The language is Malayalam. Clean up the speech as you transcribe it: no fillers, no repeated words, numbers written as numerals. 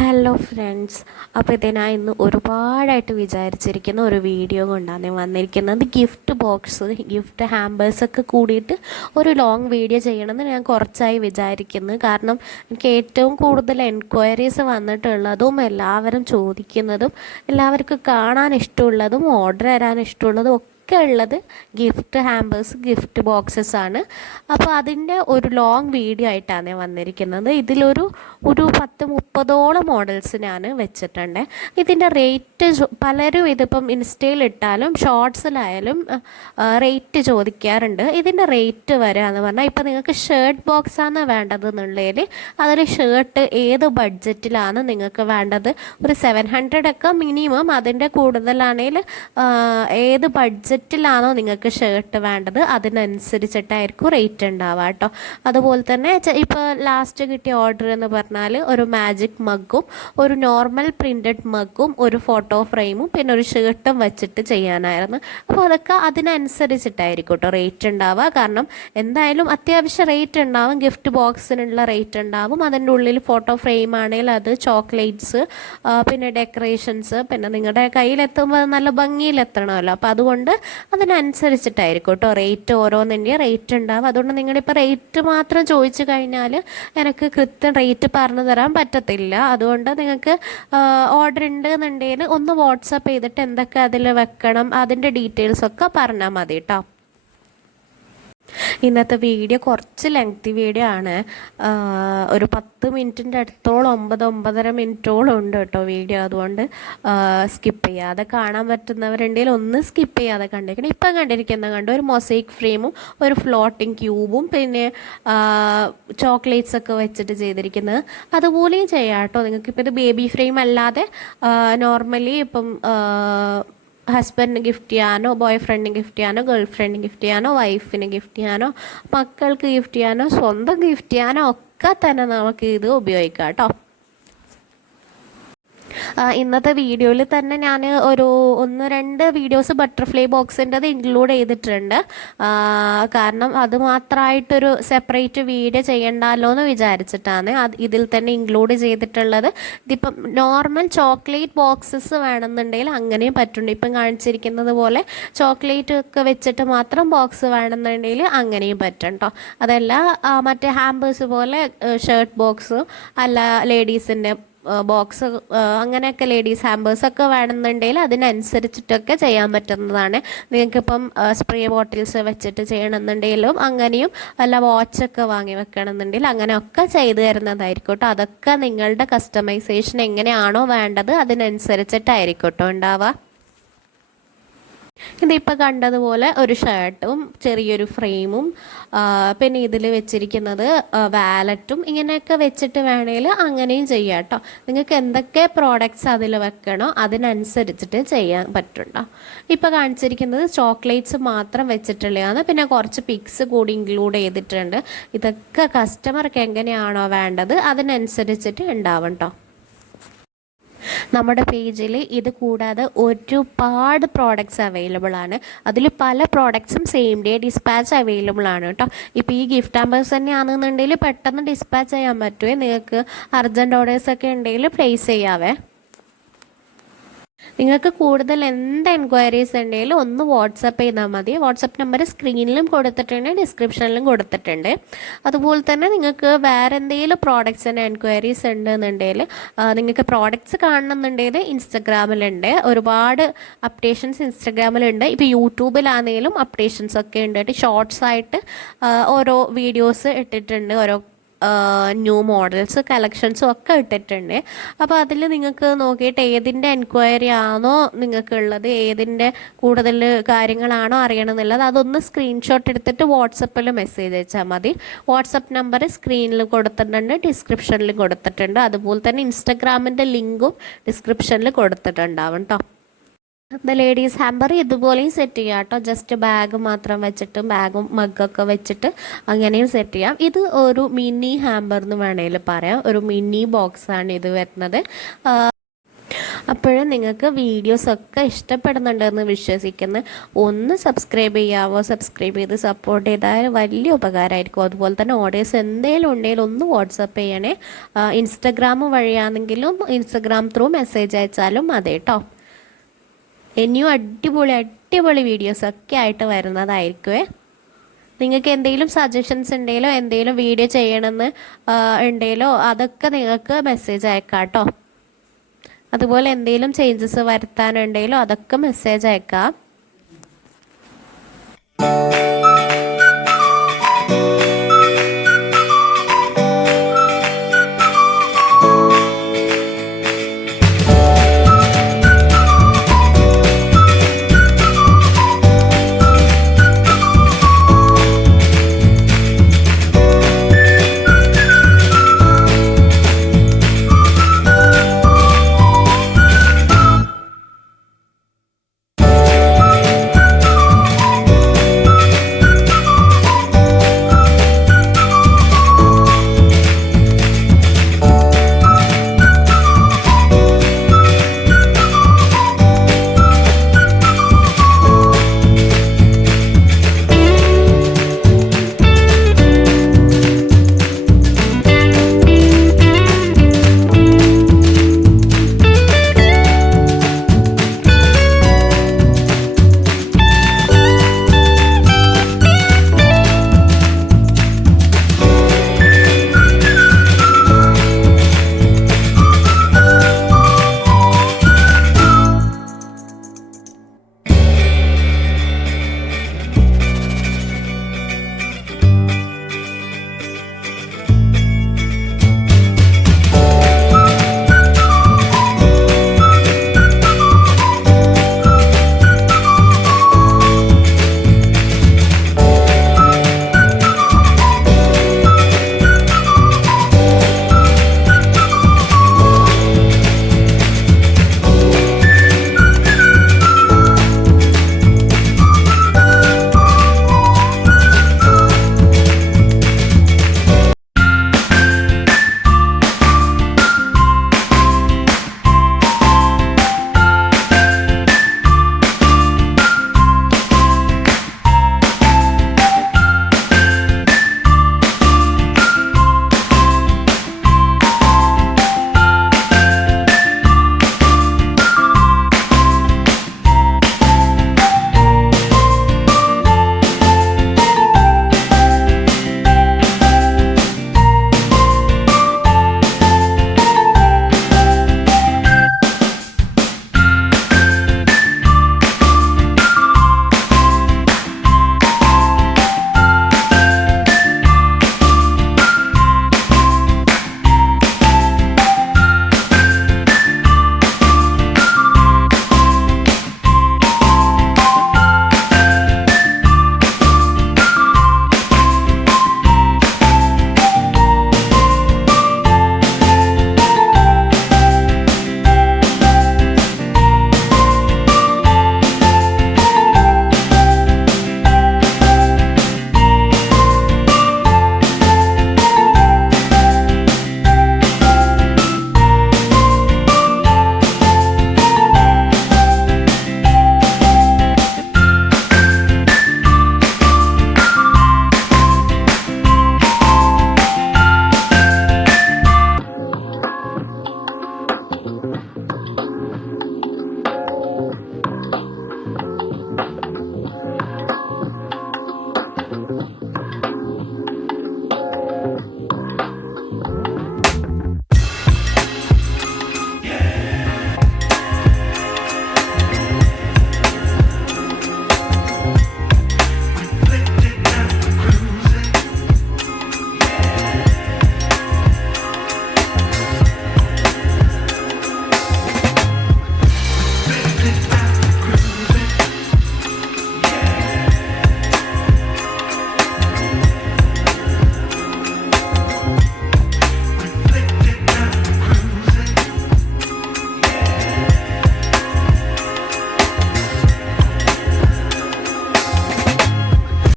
ഹലോ ഫ്രണ്ട്സ്, അപ്പോൾ ഞാൻ ഇന്ന് ഒരുപാടായിട്ട് വിചാരിച്ചിരിക്കുന്ന ഒരു വീഡിയോ കൊണ്ടാണ് ഞാൻ വന്നിരിക്കുന്നത്. ഗിഫ്റ്റ് ബോക്സ്, ഗിഫ്റ്റ് ഹാമ്പേഴ്സൊക്കെ കൂടിയിട്ട് ഒരു ലോങ് വീഡിയോ ചെയ്യണമെന്ന് ഞാൻ കുറച്ചായി വിചാരിക്കുന്നു. കാരണം എനിക്ക് ഏറ്റവും കൂടുതൽ എൻക്വയറീസ് വന്നിട്ടുള്ളതും എല്ലാവരും ചോദിക്കുന്നതും എല്ലാവർക്കും കാണാൻ ഇഷ്ടമുള്ളതും ഓർഡർ തരാൻ ഇഷ്ടമുള്ളതും ഒക്കെ ഉള്ളത് ഗിഫ്റ്റ് ഹാമ്പേഴ്സ്, ഗിഫ്റ്റ് ബോക്സസ് ആണ്. അപ്പോൾ അതിൻ്റെ ഒരു ലോങ് വീഡിയോ ആയിട്ടാണ് ഞാൻ വന്നിരിക്കുന്നത്. ഇതിലൊരു 10-30ഓളം മോഡൽസ് ഞാൻ വെച്ചിട്ടുണ്ട്. ഇതിൻ്റെ റേറ്റ് പലരും ഇതിപ്പം ഇൻസ്റ്റയിൽ ഇട്ടാലും ഷോർട്സിലായാലും റേറ്റ് ചോദിക്കാറുണ്ട്. ഇതിൻ്റെ റേറ്റ് വരാമെന്ന് പറഞ്ഞാൽ ഇപ്പോൾ നിങ്ങൾക്ക് ഷർട്ട് ബോക്സാണ് വേണ്ടതെന്നുള്ളതിൽ അതൊരു ഷർട്ട് ഏത് ബഡ്ജറ്റിലാണ് നിങ്ങൾക്ക് വേണ്ടത്, ഒരു 700 ഒക്കെ മിനിമം, അതിൻ്റെ കൂടുതലാണെങ്കിൽ ഏത് ബഡ്ജറ്റിലാണോ നിങ്ങൾക്ക് ഷർട്ട് വേണ്ടത് അതിനനുസരിച്ചിട്ടായിരിക്കും റേറ്റ് ഉണ്ടാവുക കേട്ടോ. അതുപോലെ തന്നെ ഇപ്പോൾ ലാസ്റ്റ് കിട്ടിയ ഓർഡർ എന്ന് പറഞ്ഞാൽ ഒരു മാജിക് മഗ്ഗും ഒരു നോർമൽ പ്രിൻറ്റഡ് മഗ്ഗും ഒരു ഫോട്ടോ ഫ്രെയിമും പിന്നെ ഒരു ഷർട്ടും വെച്ചിട്ട് ചെയ്യാനായിരുന്നു. അപ്പോൾ അതൊക്കെ അതിനനുസരിച്ചിട്ടായിരിക്കും കേട്ടോ റേറ്റ് ഉണ്ടാവുക. കാരണം എന്തായാലും അത്യാവശ്യം റേറ്റ് ഉണ്ടാവും, ഗിഫ്റ്റ് ബോക്സിനുള്ള റേറ്റ് ഉണ്ടാവും. അതിൻ്റെ ഉള്ളിൽ ഫോട്ടോ ഫ്രെയിം ആണെങ്കിൽ അത് ചോക്ലേറ്റ്സ്, പിന്നെ ഡെക്കറേഷൻസ്, പിന്നെ നിങ്ങളുടെ കയ്യിലെത്തുമ്പോൾ നല്ല ഭംഗിയിലെത്തണമല്ലോ. അപ്പോൾ അതുകൊണ്ട് അതിനനുസരിച്ചിട്ടായിരിക്കും കേട്ടോ റേറ്റ്, ഓരോന്നിൻ്റെ റേറ്റ് ഉണ്ടാവും. അതുകൊണ്ട് നിങ്ങളിപ്പോൾ റേറ്റ് മാത്രം ചോദിച്ചു കഴിഞ്ഞാൽ എനിക്ക് കൃത്യം റേറ്റ് പറഞ്ഞു തരാൻ പറ്റത്തില്ല. അതുകൊണ്ട് നിങ്ങൾക്ക് ഓർഡർ ഉണ്ട് എന്നുണ്ടെങ്കിൽ ഒന്ന് വാട്സപ്പ് ചെയ്തിട്ട് എന്തൊക്കെ അതിൽ വെക്കണം അതിൻ്റെ ഡീറ്റെയിൽസൊക്കെ പറഞ്ഞാൽ മതി കേട്ടോ. ഇന്നത്തെ വീഡിയോ കുറച്ച് ലെങ്തി വീഡിയോ ആണ്. ഒരു 10 മിനിറ്റിൻ്റെ അടുത്തോളം, 9-9.5 മിനിറ്റോളം ഉണ്ട് കേട്ടോ വീഡിയോ. അതുകൊണ്ട് സ്കിപ്പ് ചെയ്യാതെ കാണാൻ പറ്റുന്നവരുണ്ടെങ്കിൽ ഒന്ന് സ്കിപ്പ് ചെയ്യാതെ കണ്ടിരിക്കണം. ഇപ്പം കണ്ടിരിക്കുന്ന ഒരു മൊസൈക്ക് ഫ്രെയിമും ഒരു ഫ്ലോട്ടിംഗ് ക്യൂബും പിന്നെ ചോക്ലേറ്റ്സ് ഒക്കെ വെച്ചിട്ട് ചെയ്തിരിക്കുന്നത് അതുപോലെയും ചെയ്യാം കേട്ടോ. നിങ്ങൾക്കിപ്പോൾ ഇത് ബേബി ഫ്രെയിം അല്ലാതെ നോർമലി ഇപ്പം ഹസ്ബൻഡിന് ഗിഫ്റ്റ് ചെയ്യാനോ, ബോയ് ഫ്രണ്ടിന് ഗിഫ്റ്റ് ചെയ്യാനോ, ഗേൾ ഫ്രണ്ടിന് ഗിഫ്റ്റ് ചെയ്യാനോ, വൈഫിന് ഗിഫ്റ്റ് ചെയ്യാനോ, മക്കൾക്ക് ഗിഫ്റ്റ് ചെയ്യാനോ, സ്വന്തം ഗിഫ്റ്റ് ചെയ്യാനോ ഒക്കെ തന്നെ നമുക്ക് ഇത് ഉപയോഗിക്കാം കേട്ടോ. ഇന്നത്തെ വീഡിയോയിൽ തന്നെ ഞാൻ ഒരു 1-2 വീഡിയോസ് ബട്ടർഫ്ലൈ ബോക്സിൻ്റെത് ഇൻക്ലൂഡ് ചെയ്തിട്ടുണ്ട്. കാരണം അത് മാത്രമായിട്ടൊരു സെപ്പറേറ്റ് വീഡിയോ ചെയ്യണ്ടല്ലോ എന്ന് വിചാരിച്ചിട്ടാണ് ഇതിൽ തന്നെ ഇൻക്ലൂഡ് ചെയ്തിട്ടുള്ളത്. ഇതിപ്പം നോർമൽ ചോക്ലേറ്റ് ബോക്സസ് വേണമെന്നുണ്ടെങ്കിൽ അങ്ങനെയും പറ്റുന്നുണ്ട്. ഇപ്പം കാണിച്ചിരിക്കുന്നത് പോലെ ചോക്ലേറ്റ് ഒക്കെ വെച്ചിട്ട് മാത്രം ബോക്സ് വേണമെന്നുണ്ടെങ്കിൽ അങ്ങനെയും പറ്റും കേട്ടോ. അതല്ല മറ്റേ ഹാമ്പേഴ്സ് പോലെ ഷർട്ട് ബോക്സ് അല്ല ലേഡീസിൻ്റെ ബോക്സ് അങ്ങനെയൊക്കെ ലേഡീസ് ഹാമ്പേഴ്സൊക്കെ വേണമെന്നുണ്ടെങ്കിൽ അതിനനുസരിച്ചിട്ടൊക്കെ ചെയ്യാൻ പറ്റുന്നതാണ്. നിങ്ങൾക്കിപ്പം സ്പ്രേ ബോട്ടിൽസ് വെച്ചിട്ട് ചെയ്യണമെന്നുണ്ടെങ്കിലും അങ്ങനെയും അല്ല വാച്ചൊക്കെ വാങ്ങി വെക്കണമെന്നുണ്ടെങ്കിൽ അങ്ങനെയൊക്കെ ചെയ്തു തരുന്നതായിരിക്കും കേട്ടോ. അതൊക്കെ നിങ്ങളുടെ കസ്റ്റമൈസേഷൻ എങ്ങനെയാണോ വേണ്ടത് അതിനനുസരിച്ചിട്ടായിരിക്കും കേട്ടോ ഉണ്ടാവുക. ഇതിപ്പോൾ കണ്ടതുപോലെ ഒരു ഷർട്ടും ചെറിയൊരു ഫ്രെയിമും പിന്നെ ഇതിൽ വെച്ചിരിക്കുന്നത് വാലറ്റും ഇങ്ങനെയൊക്കെ വെച്ചിട്ട് വേണമെങ്കിൽ അങ്ങനെയും ചെയ്യാം കേട്ടോ. നിങ്ങൾക്ക് എന്തൊക്കെ പ്രോഡക്റ്റ്സ് അതിൽ വെക്കണോ അതിനനുസരിച്ചിട്ട് ചെയ്യാൻ പറ്റുണ്ടോ. ഇപ്പോൾ കാണിച്ചിരിക്കുന്നത് ചോക്ലേറ്റ്സ് മാത്രം വെച്ചിട്ടുള്ളതാണ്. പിന്നെ കുറച്ച് പിക്സ് കൂടി ഇൻക്ലൂഡ് ചെയ്തിട്ടുണ്ട്. ഇതൊക്കെ കസ്റ്റമർക്ക് എങ്ങനെയാണോ വേണ്ടത് അതിനനുസരിച്ചിട്ട് ഉണ്ടാവും കേട്ടോ. നമ്മുടെ പേജിൽ ഇത് കൂടാതെ ഒരുപാട് പ്രോഡക്റ്റ്സ് അവൈലബിൾ ആണ്. അതിൽ പല പ്രോഡക്ട്സും സെയിം ഡേ ഡിസ്പാച്ച് അവൈലബിൾ ആണ് കേട്ടോ. ഇപ്പോൾ ഈ ഗിഫ്റ്റ് ഹാമ്പേഴ്സ് തന്നെയാണെന്നുണ്ടെങ്കിൽ പെട്ടെന്ന് ഡിസ്പാച്ച് ചെയ്യാൻ പറ്റുമേ. നിങ്ങൾക്ക് അർജൻറ്റ് ഓർഡേഴ്സൊക്കെ ഉണ്ടെങ്കിൽ പ്ലേസ് ചെയ്യാവേ. നിങ്ങൾക്ക് കൂടുതൽ എന്ത് എൻക്വയറീസ് ഉണ്ടെങ്കിലും ഒന്ന് വാട്സപ്പ് ചെയ്താൽ മതി. വാട്സപ്പ് നമ്പർ സ്ക്രീനിലും കൊടുത്തിട്ടുണ്ട്, ഡിസ്ക്രിപ്ഷനിലും കൊടുത്തിട്ടുണ്ട്. അതുപോലെ തന്നെ നിങ്ങൾക്ക് വേറെ എന്തെങ്കിലും പ്രോഡക്റ്റ്സിൻ്റെ എൻക്വയറീസ് ഉണ്ടെന്നുണ്ടെങ്കിൽ നിങ്ങൾക്ക് പ്രോഡക്റ്റ്സ് കാണണമെന്നുണ്ടെങ്കിൽ ഇൻസ്റ്റഗ്രാമിലുണ്ട്, ഒരുപാട് അപ്ഡേഷൻസ് ഇൻസ്റ്റഗ്രാമിലുണ്ട്. ഇപ്പോൾ യൂട്യൂബിലാണെങ്കിലും അപ്ഡേഷൻസ് ഒക്കെ ഉണ്ട്. ഷോർട്സ് ആയിട്ട് ഓരോ വീഡിയോസ് ഇട്ടിട്ടുണ്ട്, ഓരോ ന്യൂ മോഡൽസ് കളക്ഷൻസും ഒക്കെ ഇട്ടിട്ടുണ്ട്. അപ്പോൾ അതിൽ നിങ്ങൾക്ക് നോക്കിയിട്ട് ഏതിൻ്റെ എൻക്വയറി ആണോ നിങ്ങൾക്കുള്ളത്, ഏതിൻ്റെ കൂടുതൽ കാര്യങ്ങളാണോ അറിയണമെന്നുള്ളത് അതൊന്ന് സ്ക്രീൻഷോട്ട് എടുത്തിട്ട് വാട്സപ്പിൽ മെസ്സേജ് അയച്ചാൽ മതി. വാട്സപ്പ് നമ്പർ സ്ക്രീനിൽ കൊടുത്തിട്ടുണ്ട്, ഡിസ്ക്രിപ്ഷനിൽ കൊടുത്തിട്ടുണ്ട്. അതുപോലെ തന്നെ ഇൻസ്റ്റഗ്രാമിൻ്റെ ലിങ്കും ഡിസ്ക്രിപ്ഷനിൽ കൊടുത്തിട്ടുണ്ടാവും കേട്ടോ. ലേഡീസ് ഹാമ്പർ ഇതുപോലെയും സെറ്റ് ചെയ്യാം കേട്ടോ. ജസ്റ്റ് ബാഗ് മാത്രം വെച്ചിട്ട് ബാഗും മഗ്ഗൊക്കെ വെച്ചിട്ട് അങ്ങനെയും സെറ്റ് ചെയ്യാം. ഇത് ഒരു മിനി ഹാമ്പർ എന്ന് വേണമെങ്കിൽ പറയാം. ഒരു മിനി ബോക്സാണ് ഇത് വരുന്നത്. അപ്പോഴും നിങ്ങൾക്ക് വീഡിയോസൊക്കെ ഇഷ്ടപ്പെടുന്നുണ്ടെന്ന് വിശ്വസിക്കുന്നു. ഒന്ന് സബ്സ്ക്രൈബ് ചെയ്യാവോ? സബ്സ്ക്രൈബ് ചെയ്ത് സപ്പോർട്ട് ചെയ്താൽ വലിയ ഉപകാരമായിരിക്കും. അതുപോലെ തന്നെ ഓർഡേഴ്സ് എന്തെങ്കിലും ഉണ്ടെങ്കിൽ ഒന്ന് വാട്സപ്പ് ചെയ്യണേ. ഇൻസ്റ്റഗ്രാം വഴിയാണെങ്കിലും ഇൻസ്റ്റഗ്രാം ത്രൂ മെസ്സേജ് അയച്ചാലും മതി കേട്ടോ. ഇനിയും അടിപൊളി അടിപൊളി വീഡിയോസൊക്കെ ആയിട്ട് വരുന്നതായിരിക്കുമേ. നിങ്ങൾക്ക് എന്തെങ്കിലും സജഷൻസ് ഉണ്ടെങ്കിലോ എന്തെങ്കിലും വീഡിയോ ചെയ്യണമെന്ന് ഉണ്ടെങ്കിലോ അതൊക്കെ നിങ്ങൾക്ക് മെസ്സേജ് അയക്കാം കേട്ടോ. അതുപോലെ എന്തെങ്കിലും ചേഞ്ചസ് വരുത്താനുണ്ടെങ്കിലോ അതൊക്കെ മെസ്സേജ് അയക്കാം.